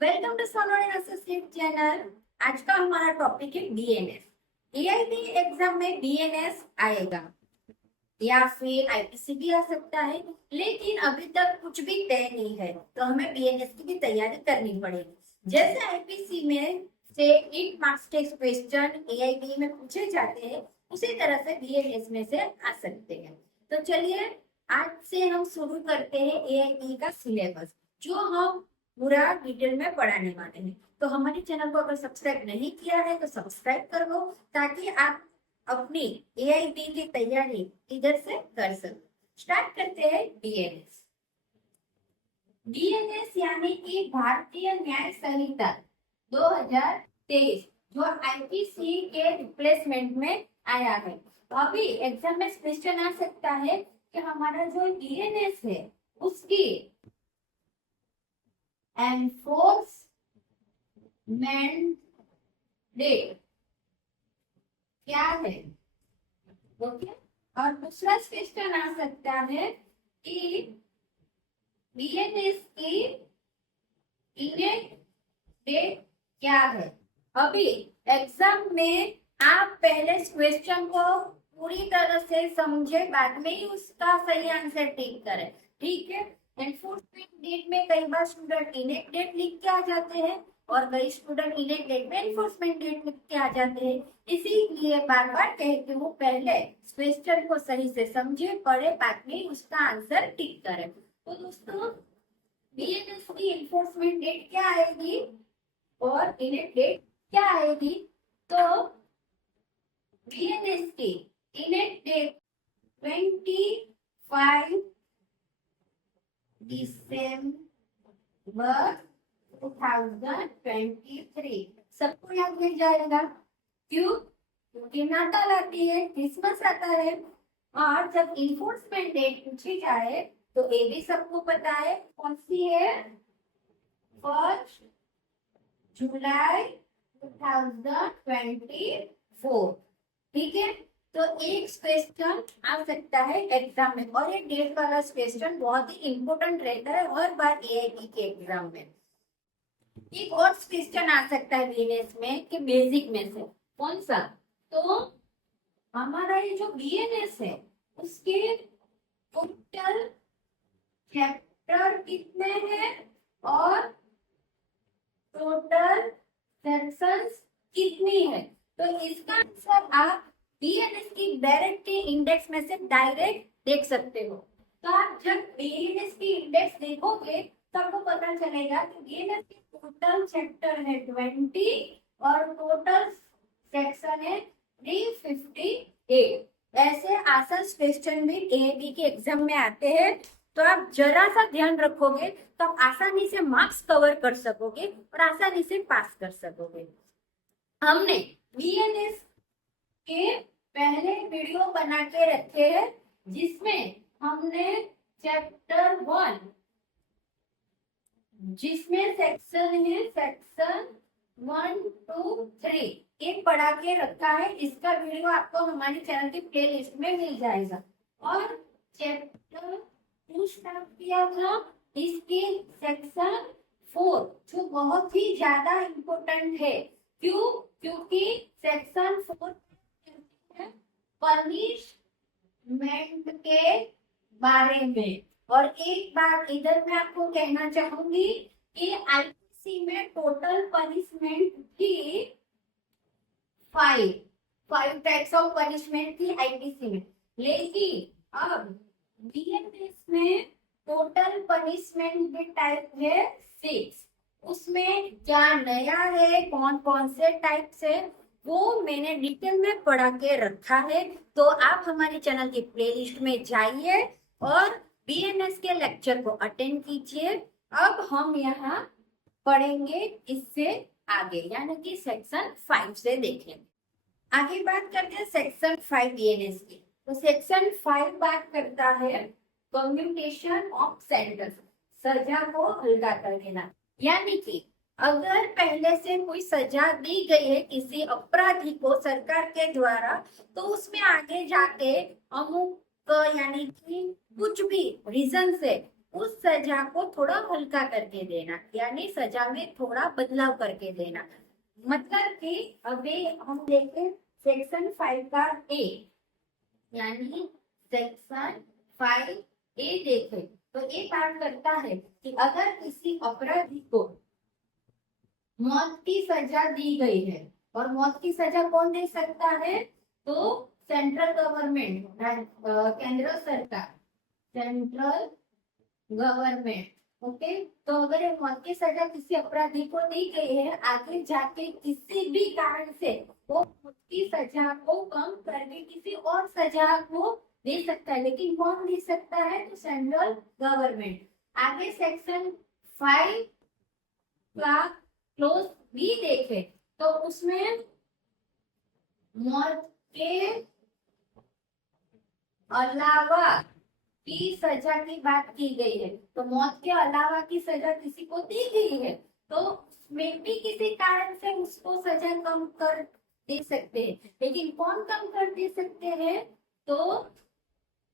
Welcome to Sonal associate channel. आज का हमारा टॉपिक है बीएनएस। एआईबी एग्जाम में बीएनएस आएगा या फिर आईपीसी भी आ सकता है, लेकिन अभी तक कुछ भी तय नहीं है, तो हमें बीएनएस की भी तैयारी करनी पड़ेगी। जैसे आईपीसी में से 8 मार्क्स के क्वेश्चन एआईबी में पूछे जाते हैं, उसी तरह से बीएनएस में से आ सकते हैं। तो चलिए आज से हम शुरू करते हैं एआईबी का सिलेबस, जो हम पूरा डिटेल में पढ़ाने वाले हैं। तो हमारे चैनल को अगर सब्सक्राइब नहीं किया है तो सब्सक्राइब कर लो, ताकि आप अपनी एआईबी की तैयारी इधर से कर सको। स्टार्ट करते हैं बीएनएस। बीएनएस यानी कि भारतीय न्याय संहिता 2023, जो आईपीसी के रिप्लेसमेंट में आया है। तो अभी एग्जाम में क्वेश्चन आ सकता है कि हमारा जो बीएनएस है उसकी एनफोर्समेंट डेट क्या है। ओके, और दूसरा क्वेश्चन आ सकता है कि बीएनएस की इनेक्ट डेट क्या है। अभी एग्जाम में आप पहले क्वेश्चन को पूरी तरह से समझे, बाद में ही उसका सही आंसर टिक करें, ठीक है। एनफोर्समेंट डेट में कई बार स्टूडेंट इनेक्ट डेट लिख के आ जाते हैं और कई स्टूडेंट इनेक्ट डेट में एनफोर्समेंट डेट लिख के आ जाते हैं। इसीलिए बार बार कहती हूँ, पहले क्वेश्चन को सही से समझे, पढ़े, बाद में उसका आंसर टिक करें। तो दोस्तों, बीएनएस की एनफोर्समेंट डेट क्या आएगी और इनेक्ट डेट क्या आएगी। तो बीएनएस की इनेक्ट डेट 25 दिसंबर 2023 सबको याद नहीं जाएगा। क्यों? क्योंकि नाताल आती है, क्रिसमस आता है। और जब इन्फोर्समेंट डेट पूछी जाए तो ये भी सबको पता है, कौन सी है? 1 जुलाई 2024, ठीक है। तो एक क्वेश्चन आ सकता है एग्जाम में, और ये डेट वाला क्वेश्चन बहुत ही इंपॉर्टेंट रहता है हर बार एआईबी के एग्जाम में। एक और क्वेश्चन आ सकता है बीएनएस में कि बेसिक में से कौन सा। तो हमारा ये जो बीएनएस है उसके टोटल चैप्टर कितने हैं और टोटल सेक्शंस कितनी है। तो इसका आंसर आप बीएनएस की डायरेक्ट इंडेक्स में से डायरेक्ट देख सकते हो। तो आप जब बीएनएस की इंडेक्स देखोगे तो आपको पता चलेगा कि बीएनएस की टोटल चैप्टर है 20 और टोटल सेक्शन है 358। ऐसे आसान क्वेश्चन भी एआईबी के एग्जाम में आते हैं, तो आप जरा सा ध्यान रखोगे तो आप आसानी से मार्क्स कवर कर सकोगे और आसानी से पास कर सकोगे। हमने बीएनएस के पहले वीडियो बना के रखे हैं, जिसमें हमने चैप्टर 1, जिसमें सेक्शन है सेक्शन 1, 2, 3, ये पढ़ा के रखा है। इसका वीडियो आपको हमारे चैनल की प्लेलिस्ट में मिल जाएगा। और चैप्टर 2 स्टार्ट किया था, इसके सेक्शन 4, जो बहुत ही ज्यादा इम्पोर्टेंट है। क्यों? क्योंकि सेक्शन 4 पनिशमेंट के बारे में। और एक बात इधर मैं आपको कहना चाहूंगी कि आईपीसी में टोटल पनिशमेंट थी 5 टाइप्स ऑफ पनिशमेंट थी आईपीसी में, लेकिन अब बीएनएस में टोटल पनिशमेंट के टाइप है 6। उसमें क्या नया है, कौन कौन से टाइप्स है, वो मैंने डिटेल में पढ़ा के रखा है। तो आप हमारे चैनल की प्लेलिस्ट में जाइए और बीएनएस के लेक्चर को अटेंड कीजिए। अब हम यहाँ पढ़ेंगे इससे आगे, यानी कि सेक्शन 5 से देखेंगे। आगे बात करते हैं सेक्शन 5 बीएनएस की। तो सेक्शन 5 बात करता है कम्यूटेशन ऑफ सेंटेंस, सजा को हल्का कर देना। यानी कि अगर पहले से कोई सजा दी गई है किसी अपराधी को सरकार के द्वारा, तो उसमें आगे जाके अमुक यानी कि कुछ भी रीजन से उस सजा को थोड़ा हल्का करके देना, यानी सजा में थोड़ा बदलाव करके देना। मतलब कि अभी हम देखें सेक्शन 5 का ए, यानी सेक्शन 5A देखें तो ये बात करता है कि अगर किसी अपराधी को मौत की सजा दी गई है, और मौत की सजा कौन दे सकता है, तो सेंट्रल गवर्नमेंट, केंद्र सरकार, सेंट्रल गवर्नमेंट। ओके, तो अगर ये मौत की सजा किसी अपराधी को दी गई है, आगे जाके किसी भी कारण से वो मौत की सजा को कम करके किसी और सजा को दे सकता है, लेकिन कौन दे सकता है, तो सेंट्रल गवर्नमेंट। आगे सेक्शन 5 का क्लोज बी देखे तो उसमें मौत के अलावा की सजा की बात की गई है। तो मौत के अलावा की सजा किसी को दी गई है तो उसमें भी किसी कारण से उसको सजा कम कर दे सकते हैं, लेकिन कौन कम कर दे सकते हैं, तो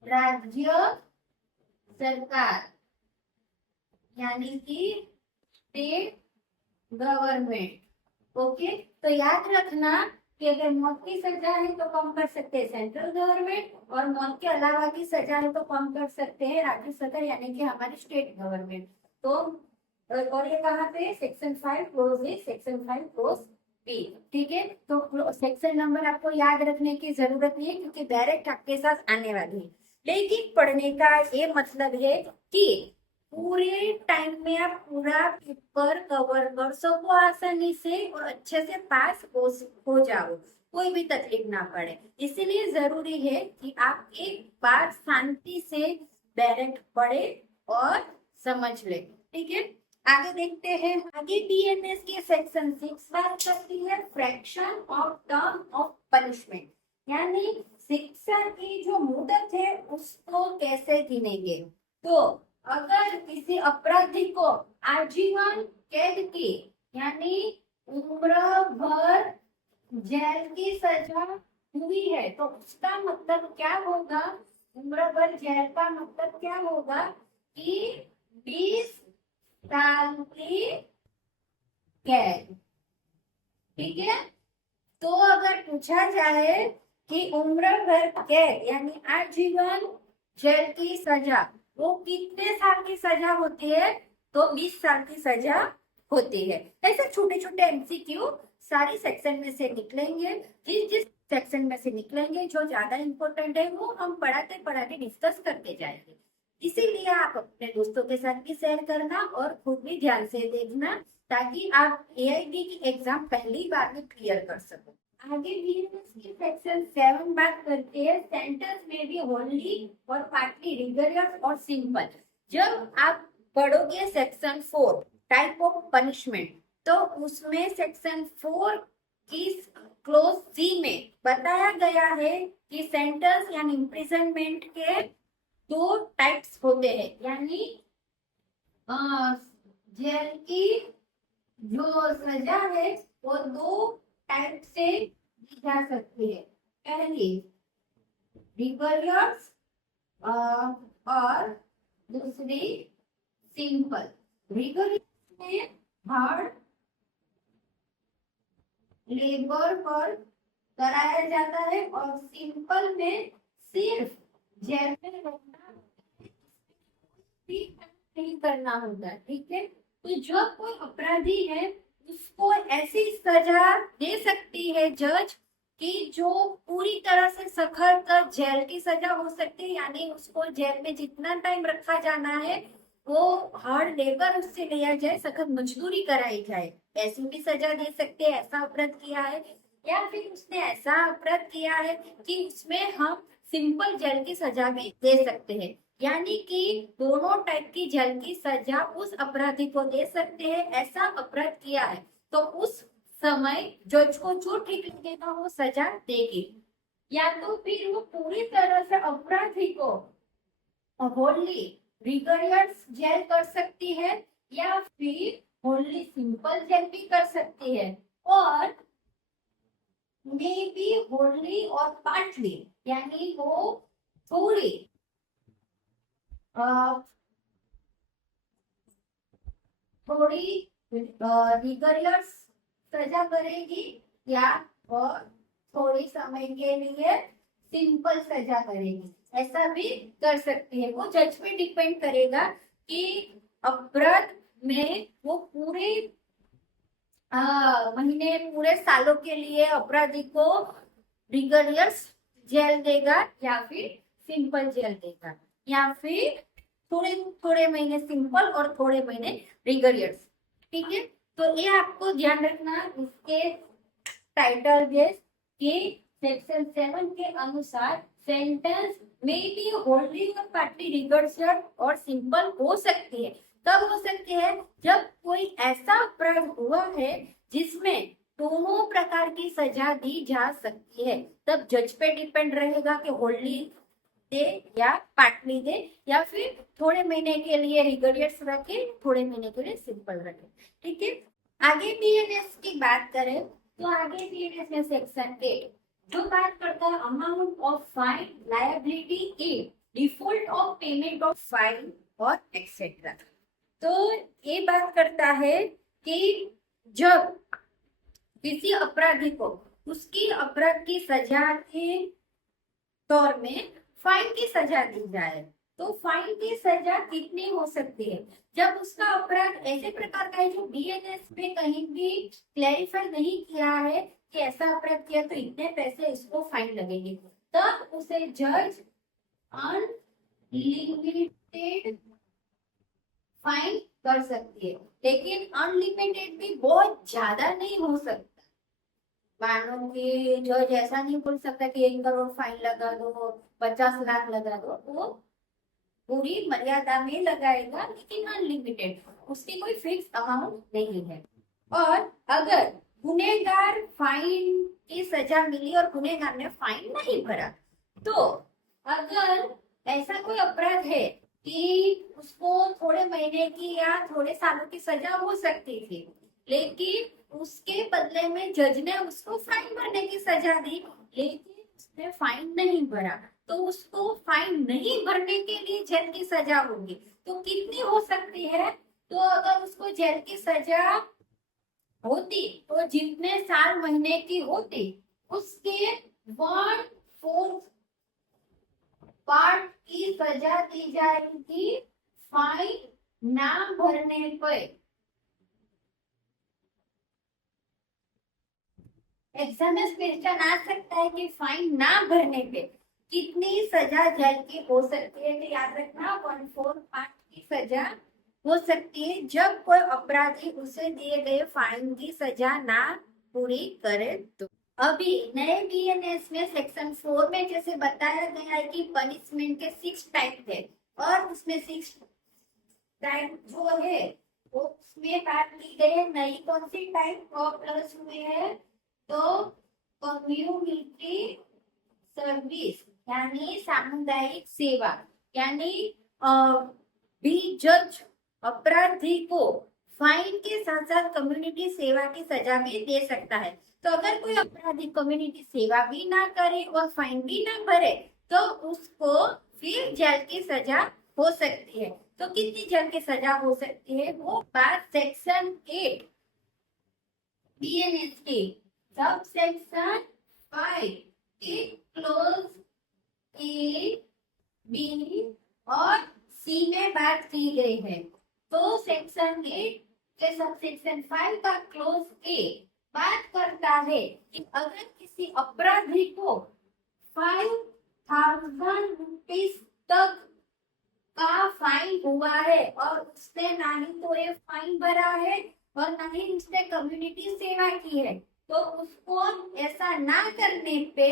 राज्य सरकार, यानी कि स्टेट गवर्नमेंट। ओके, तो याद रखना कि अगर मौत की सजा है तो कम कर सकते हैं सेंट्रल गवर्नमेंट, और मौत के अलावा की सजा है तो कम कर सकते हैं राज्य सरकार, यानी कि हमारी स्टेट गवर्नमेंट। तो और ये कहाँ पे, सेक्शन 5 क्लोज ए, सेक्शन 5 क्लोज बी। ठीक है, तो सेक्शन नंबर आपको याद रखने की जरूरत नहीं है क्योंकि डायरेक्ट आपके साथ आने वाली है, लेकिन पढ़ने का ये मतलब है कि पूरे टाइम में आप पूरा पेपर कवर कर सको आसानी से और अच्छे से पास हो जाओ, कोई भी तकलीफ ना पड़े। इसलिए जरूरी है कि आप एक बार शांति से डायरेक्ट पढ़े और समझ ले। ठीक है, आगे देखते हैं। आगे बीएनएस के सेक्शन 6 बात करती है fraction of term of punishment, यानी शिक्षा की जो मुद्दत है उसको कैसे गिनेंगे। तो अगर किसी अपराधी को आजीवन कैद की, यानी उम्र भर जेल की सजा हुई है, तो उसका मतलब क्या होगा, उम्र भर जेल का मतलब क्या होगा कि 20 साल की कैद। ठीक है, तो अगर पूछा जाए कि उम्र भर कैद यानी आजीवन जेल की सजा वो कितने साल की सजा होती है, तो 20 साल की सजा होती है। ऐसे छोटे छोटे एमसीक्यू सारी सेक्शन में से निकलेंगे, जिस जिस सेक्शन में से निकलेंगे जो ज्यादा इंपॉर्टेंट है वो हम पढ़ाते पढ़ाते डिस्कस करते जाएंगे। इसीलिए आप अपने दोस्तों के साथ भी शेयर करना और खुद भी ध्यान से देखना ताकि आप एआईबी की एग्जाम पहली बार में क्लियर कर सको। आगे बीएमएस की सेक्शन 7 बात करते हैं सेंटेंस में भी होनली और पार्टली रिगरियस और सिंपल। जब आप पढ़ोगे सेक्शन 4 टाइप ऑफ पनिशमेंट, तो उसमें सेक्शन 4 की क्लोज सी में बताया गया है कि सेंटेंस यानी इम्प्रिजनमेंट के 2 टाइप्स होते हैं, यानी जेल की जो सजा है वो 2 टाइप से दी जा सकती है। पहली रिगरियस और दूसरी सिंपल। रिगरियस में हार्ड लेबर पर कराया जाता है और सिंपल में सिर्फ जेल में रहना नहीं करना होता है। ठीक है, तो जो कोई अपराधी है उसको ऐसी सजा दे सकती है जज कि जो पूरी तरह से सखत जेल की सजा हो सकती है, यानी उसको जेल में जितना टाइम रखा जाना है वो हार्ड लेबर उससे लिया जाए, सखत मजदूरी कराई जाए, ऐसी भी सजा दे सकते हैं ऐसा अपराध किया है। या फिर उसने ऐसा अपराध किया है कि उसमें हम सिंपल जेल की सजा भी दे सकते हैं, यानी कि दोनों टाइप की जेल की सजा उस अपराधी को दे सकते हैं ऐसा अपराध किया है, तो उस समय जज को जो ठीक लगेगा वो सजा देगी। या तो फिर वो पूरी तरह से अपराधी को होनली रिगरियस जेल कर सकती है या फिर होनली सिंपल जेल भी कर सकती है, और मे बी होनली और पार्टली, यानी वो थोड़ी थोड़ी रिगोरियस सजा करेगी या और थोड़ी समय के लिए सिंपल सजा करेगी, ऐसा भी कर सकती है। वो जज पे डिपेंड करेगा कि अपराध में वो पूरे महीने पूरे सालों के लिए अपराधी को रिगोरियस जेल देगा या फिर सिंपल जेल देगा, या फिर थोड़े थोड़े महीने सिंपल और थोड़े महीने रिगोरियस। ठीक है, तो ये आपको ध्यान रखना इसके टाइटल बेस कि सेक्शन 7 के अनुसार सेंटेंस में भी होल्डली और पार्टली रिगोरियस और सिंपल हो सकती है। तब हो सकती है जब कोई ऐसा अपराध हुआ है जिसमें दोनों प्रकार की सजा दी जा सकती है, तब जज पे डिपेंड रहेगा कि होल्डली दे या पार्टली दे या फिर थोड़े महीने के लिए रिगोरियस रखे, थोड़े महीने के लिए सिंपल रखे। ठीक है, आगे बीएनएस की बात करें तो आगे बीएनएस में सेक्शन 8 जो बात करता है amount of fine, liability in default of payment of fine और एक्सेट्रा। तो ये बात करता है कि जब किसी अपराधी को उसकी अपराध की सजा के तौर में फाइन की सजा दी जाए, तो फाइन की सजा कितनी हो सकती है? जब उसका अपराध ऐसे प्रकार का है जो बीएनएस में कहीं भी क्लैरिफाई नहीं किया है कि ऐसा अपराध किया तो इतने पैसे इसको फाइन लगेंगे, तब उसे जज अनलिमिटेड फाइन कर सकती है। लेकिन अनलिमिटेड भी बहुत ज्यादा नहीं हो सकता। मानो कि जज ऐसा नहीं बोल सकता कि 1 करोड़ फाइन लगा दो, 50 लाख लगा दो, वो पूरी मर्यादा में लगाएगा लेकिन अनलिमिटेड, उसकी कोई फिक्स अमाउंट नहीं है। और अगर गुनहगार फाइन की सजा मिली और गुनहगार ने फाइन नहीं भरा, तो अगर ऐसा कोई अपराध है कि उसको थोड़े महीने की या थोड़े सालों की सजा हो सकती थी, लेकिन उसके बदले में जज ने उसको फाइन भरने की सजा दी, लेकिन उसने फाइन नहीं भरा, तो उसको फाइन नहीं भरने के लिए जेल की सजा होगी। तो कितनी हो सकती है? तो अगर उसको जेल की सजा होती तो जितने साल महीने की होती उसके 1/4 पार्ट की सजा दी जाएगी फाइन ना भरने पर। एग्जाम में क्वेश्चन आ सकता है कि फाइन ना भरने पे कितनी सजा जेल की हो सकती है, तो याद रखना 1/4 पार्ट की सजा हो सकती है जब कोई अपराधी उसे दिए गए फाइन की सजा ना पूरी करे तो। अभी नए बीएनएस में सेक्शन 4 में जैसे बताया गया है कि पनिशमेंट के 6 टाइप है और उसमें 6 टाइप जो है उसमें बात की गई है नई कौन सी टाइप और प्लस हुए है, तो कम्युनिटी सर्विस यानी सामुदायिक सेवा, यानी भी जज अपराधी को फाइन के साथ साथ कम्युनिटी सेवा की सजा भी दे सकता है। तो अगर कोई अपराधी कम्युनिटी सेवा भी ना करे और फाइन भी ना भरे तो उसको फिर जेल की सजा हो सकती है। तो कितनी जेल की सजा हो सकती है वो बात सेक्शन 8 बीएनएस की सब सेक्शन 5 की क्लोज ए, बी और सी में बात की गई है। तो सेक्शन 8 के सब सेक्शन 5 का क्लोज ए बात करता है कि अगर किसी अपराधी को 5,000 रुपीज तक का फाइन हुआ है और उसने ना ही तो ये फाइन भरा है और ना ही उसने कम्युनिटी सेवा की है, तो उसको ऐसा ना करने पे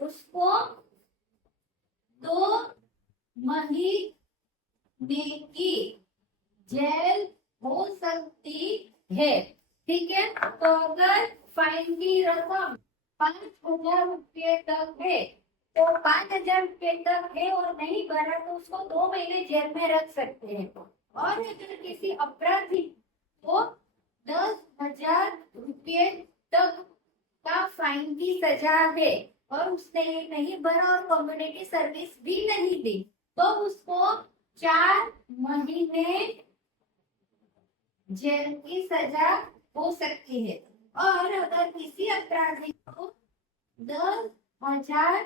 उसको 2 महीने की जेल हो सकती है। ठीक है, तो अगर फाइन की रकम 5,000 रुपये तक है तो 5,000 रुपये तक है और नहीं भरा तो उसको 2 महीने जेल में रख सकते हैं। और अगर किसी अपराधी को 10,000 रुपये तक का फाइन की सजा है और उसने ये नहीं भरा और कम्युनिटी सर्विस भी नहीं दी, तो उसको 4 महीने जेल की सजा हो सकती है। और अगर किसी अपराधी को 10,000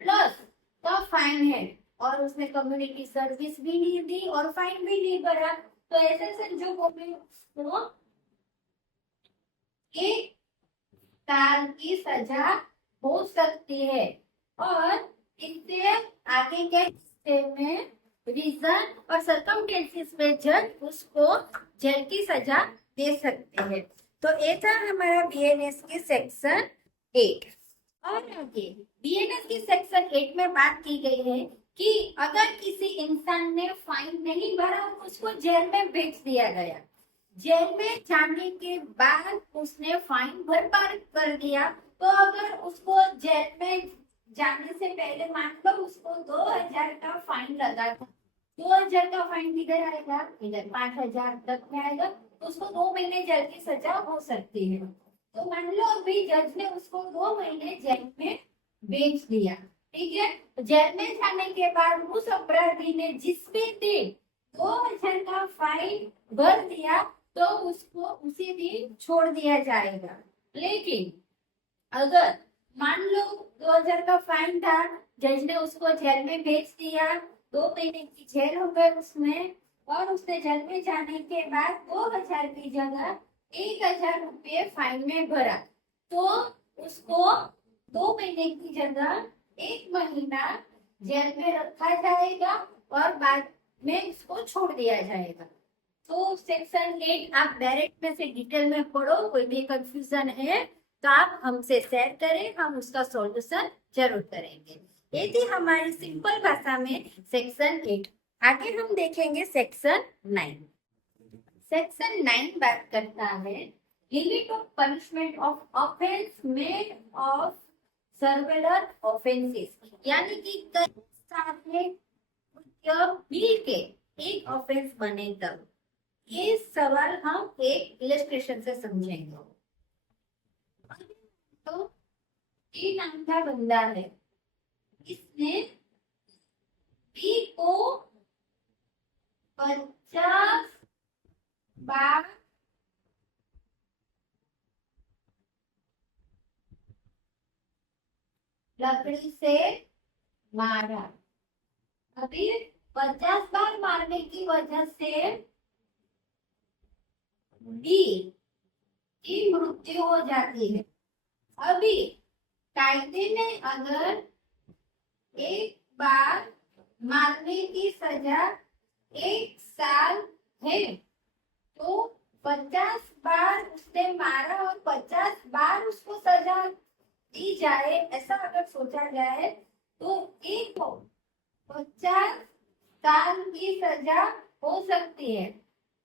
प्लस का फाइन है और उसने कम्युनिटी सर्विस भी नहीं दी और फाइन भी नहीं भरा, तो ऐसे संजोगों में उसको 1 साल की सजा हो सकती है। और इससे आगे के हिस्से में रीजन और सर्कमस्टेंसेस में जज उसको जेल की सजा दे सकते हैं। तो ये था हमारा बीएनएस की सेक्शन 8। और आगे बीएनएस की सेक्शन 8 में बात की गई है कि अगर किसी इंसान ने फाइन नहीं भरा, उसको जेल में भेज दिया गया, जेल में जाने के बाद उसने फाइन भरपाई कर दिया, तो अगर उसको जेल में जाने से पहले मान लो उसको 2,000 का फाइन लगा था, 2,000 का फाइन किधर आएगा, इधर 5,000 तक में आएगा, तो उसको 2 महीने जेल की सजा हो सकती है। तो मान लो अभी जज ने उसको 2 महीने जेल में भेज दिया, ठीक है। तो जेल में जाने के बाद उस अपराधी ने जिस भी दिन 2,000 का फाइन भर दिया, तो उसको उसी दिन छोड़ दिया जाएगा। लेकिन अगर मान लो 2,000 का फाइन था, जज ने उसको जेल में भेज दिया, 2 महीने की जेल हो गई उसमें, और उसने जेल में जाने के बाद 2,000 की जगह 1,000 रुपये फाइन में भरा, तो उसको 2 महीने की जगह 1 महीना जेल में रखा जाएगा और बाद में उसको छोड़ दिया जाएगा। तो सेक्शन 8 आप डायरेक्ट में से डिटेल में पढ़ो, कोई भी कंफ्यूजन है तो आप हमसे शेयर करें, हम उसका सॉल्यूशन जरूर करेंगे। ये थी हमारी सिंपल भाषा में सेक्शन 8। आगे हम देखेंगे सेक्शन 9। सेक्शन 9 बात करता है limit of punishment of offence made of several offences, यानी कि कई सारे मिल के एक ऑफेंस बने तब। ये सवाल हम एक इलस्ट्रेशन से समझेंगे। तो ए नाम का बंदा है, इसने बी को 50 बार लकड़ी से मारा। अभी 50 बार मारने की वजह से बी की मृत्यु हो जाती है। अभी कायदे में अगर 1 बार मारने की सजा 1 साल है, तो 50 बार उसने मारा और 50 बार उसको सजा दी जाए, ऐसा अगर सोचा जाए तो एक को 50 साल की सजा हो सकती है।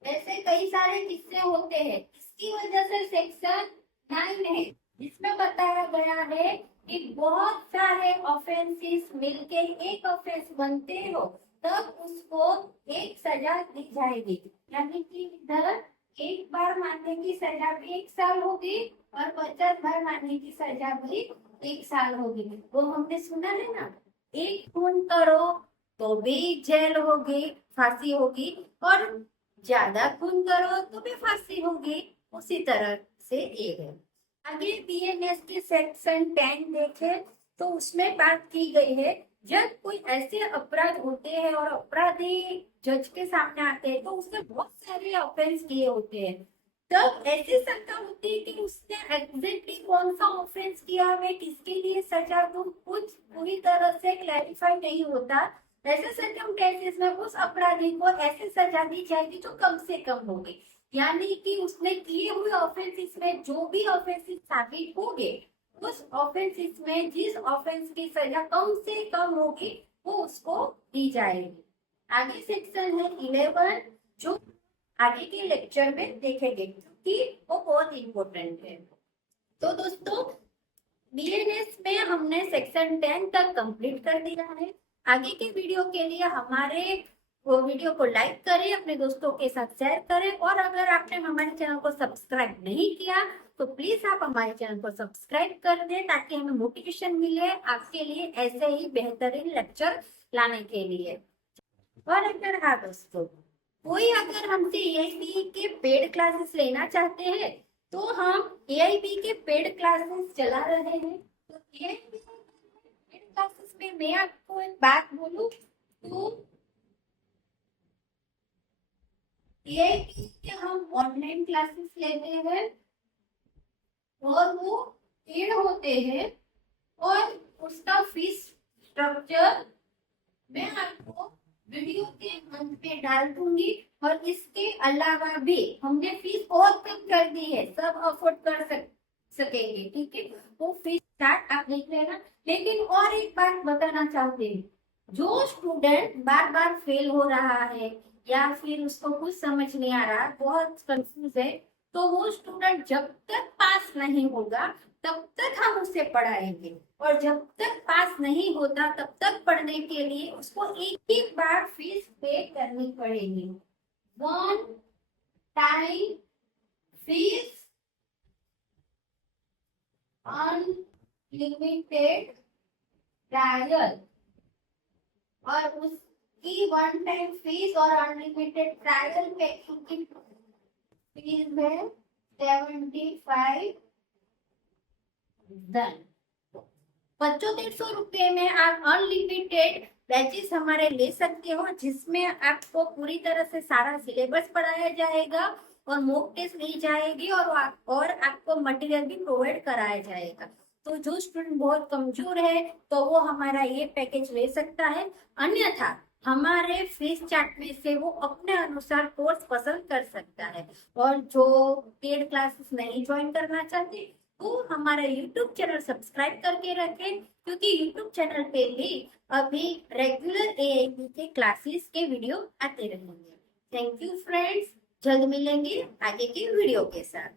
ऐसे कई सारे किस्से होते हैं, इसकी वजह से सेक्शन 9 है जिसमें बताया गया है कि बहुत सारे ऑफेंसेस मिलके एक ऑफेंस बनते हो, तब उसको एक सजा दी जाएगी। यानी कि इधर 1 बार मारने की सजा भी 1 साल होगी और 50 बार मारने की सजा भी 1 साल होगी। वो हमने सुना है ना, एक खून करो तो भी जेल होगी, फांसी होगी, और ज्यादा खून करो तो भी फांसी होगी। उसी तरह से ये है। आगे बीएनएस की सेक्शन 10 देखे तो उसमें बात की गई है, जब कोई ऐसे अपराध होते हैं और अपराधी जज के सामने आते हैं तो उसने बहुत सारे ऑफेंस किए होते हैं, तब ऐसी शंका होती है कि उसने एग्जैक्टली कौन सा ऑफेंस किया है, किसके लिए सजा दूं, कुछ पूरी तरह से क्लैरिफाई नहीं होता। ऐसे सर्कमस्टेंसेस में उस अपराधी को ऐसी सजा दी जाएगी जो कम से कम होगी, यानी कि उसने किए हुए ऑफेंसेस में जो भी ऑफेंसेस साबित होंगे, उस ऑफेंसेस में जिस ऑफेंस की सजा कम से कम होगी वो उसको दी जाएगी। आगे सेक्शन है 11, जो आगे के लेक्चर में देखेंगे क्योंकि वो बहुत इंपॉर्टेंट है। तो दोस्तों बीएनएस में हमने सेक्शन 10 तक कंप्लीट कर दिया है। आगे के वीडियो के लिए हमारे वो वीडियो को लाइक करें, अपने दोस्तों के साथ शेयर करें, और अगर आपने हमारे चैनल को सब्सक्राइब नहीं किया तो प्लीज आप हमारे चैनल को सब्सक्राइब कर दें ताकि हमें मोटिवेशन मिले आपके लिए ऐसे ही बेहतरीन लेक्चर लाने के लिए। और अगर हाँ दोस्तों कोई अगर हमसे एआईबी के पेड क्लासेस लेना चाहते हैं तो हम एआईबी के पेड क्लासेस चला रहे हैं। तो एआईबी पेड क्लासेस में मैं आपको एक बात बोलूं तो एआईबी के हम ऑनलाइन क्लासेस लेते हैं और वो पेड होते हैं और उसका फीस स्ट्रक्चर मैं आपको वीडियो के अंत में डाल दूंगी। और इसके अलावा भी हमने फीस बहुत कम कर दी है, सब अफोर्ड कर सकेंगे, ठीक है। वो फीस स्टार्ट आप देख लेना। लेकिन और एक बात बताना चाहते हैं, जो स्टूडेंट बार बार फेल हो रहा है या फिर उसको कुछ समझ नहीं आ रहा, बहुत कंफ्यूज है, तो वो स्टूडेंट जब तक पास नहीं होगा तब तक हम उसे पढ़ाएंगे। और जब तक पास नहीं होता तब तक पढ़ने के लिए उसको एक एक बार फीस पे करनी पड़ेगी। One time fees unlimited trial, और उसकी वन टाइम फीस और अनलिमिटेड ट्रायल पैकिंग की फीस है 75। डन। 7500 में आप अनलिमिटेड बैचेस हमारे ले सकते हो, जिसमें आपको पूरी तरह से सारा सिलेबस पढ़ाया जाएगा और मॉक टेस्ट ली जाएगी और आपको मटेरियल भी प्रोवाइड कराया जाएगा। तो जो स्टूडेंट बहुत कमजोर है तो वो हमारा ये पैकेज ले सकता है, अन्यथा हमारे फीस चार्ट में से वो अपने अनुसार कोर्स पसंद कर सकता है। और जो पेड क्लासेस नहीं ज्वाइन करना चाहते वो हमारा यूट्यूब चैनल सब्सक्राइब करके रखें, क्योंकि यूट्यूब चैनल पे भी अभी रेगुलर एआईबी के क्लासेस के वीडियो आते रहेंगे। थैंक यू फ्रेंड्स, जल्द मिलेंगे आगे के वीडियो के साथ।